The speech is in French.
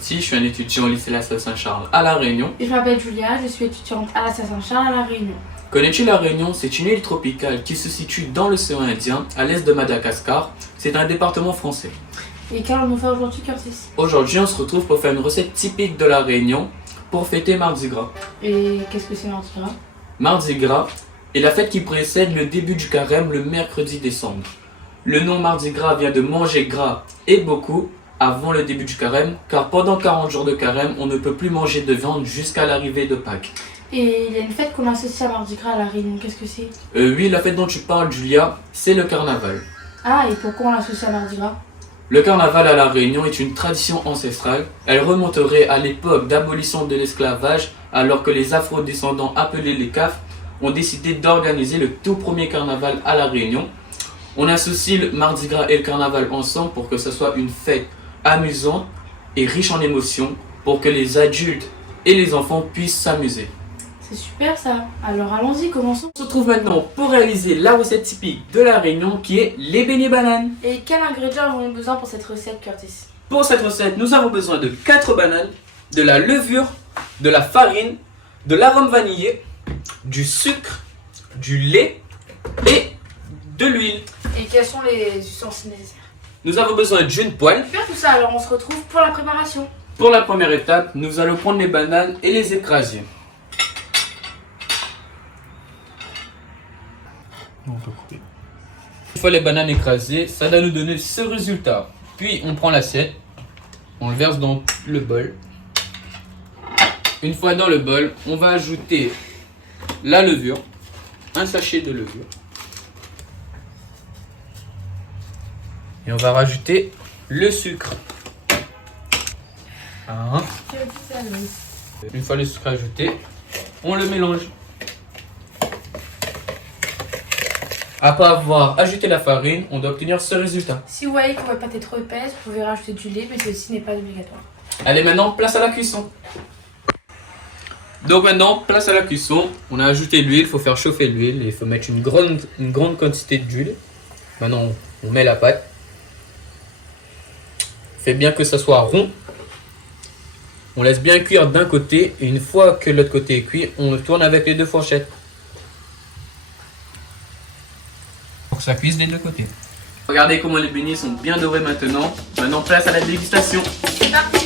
Curti, je suis un étudiant au lycée La Salle-Saint-Charles à La Réunion. Je m'appelle Julia, je suis étudiante à la Saint-Charles à La Réunion. Connais-tu La Réunion? C'est une île tropicale qui se situe dans l'océan Indien, à l'est de Madagascar. C'est un département français. Et qu'allons-nous faire aujourd'hui, Curtis? Aujourd'hui, on se retrouve pour faire une recette typique de La Réunion pour fêter Mardi Gras. Et qu'est-ce que c'est Mardi Gras? Mardi Gras est la fête qui précède le début du carême le mercredi décembre. Le nom Mardi Gras vient de manger gras et beaucoup avant le début du carême, car pendant 40 jours de carême, on ne peut plus manger de viande jusqu'à l'arrivée de Pâques. Et il y a une fête qu'on associe à Mardi Gras à La Réunion, qu'est-ce que c'est? Oui, la fête dont tu parles, Julia, c'est le carnaval. Ah, et pourquoi on l'associe à Mardi Gras? Le carnaval à La Réunion est une tradition ancestrale. Elle remonterait à l'époque d'abolition de l'esclavage, alors que les afro-descendants appelés les CAF ont décidé d'organiser le tout premier carnaval à La Réunion. On associe le Mardi Gras et le carnaval ensemble pour que ce soit une fête amusante et riche en émotions pour que les adultes et les enfants puissent s'amuser. C'est super ça. Alors allons-y, commençons. On se retrouve maintenant pour réaliser la recette typique de La Réunion qui est les beignets bananes. Et quels ingrédients avons-nous besoin pour cette recette, Curtis? Pour cette recette, nous avons besoin de 4 bananes, de la levure, de la farine, de l'arôme vanillé, du sucre, du lait et de l'huile. Et quels sont les ustensiles nécessaires? Nous avons besoin d'une poêle. Super tout ça, alors on se retrouve pour la préparation. Pour la première étape, nous allons prendre les bananes et les écraser. Une fois les bananes écrasées, ça va nous donner ce résultat. Puis on prend l'assiette, on le verse dans le bol. Une fois dans le bol, on va ajouter la levure, un sachet de levure. Et on va rajouter le sucre. Une fois le sucre ajouté, on le mélange. Après avoir ajouté la farine, on doit obtenir ce résultat. Si vous voyez que votre pâte est trop épaisse, vous pouvez rajouter du lait, mais ceci n'est pas obligatoire. Allez, maintenant, place à la cuisson. Donc maintenant, place à la cuisson. On a ajouté l'huile, il faut faire chauffer l'huile. Il faut mettre une grande quantité d'huile. Maintenant, on met la pâte. Fait bien que ça soit rond. On laisse bien cuire d'un côté. Et une fois que l'autre côté est cuit, on le tourne avec les deux fourchettes. Pour que ça cuise des deux côtés. Regardez comment les beignets sont bien dorés maintenant. Maintenant, place à la dégustation. C'est parti.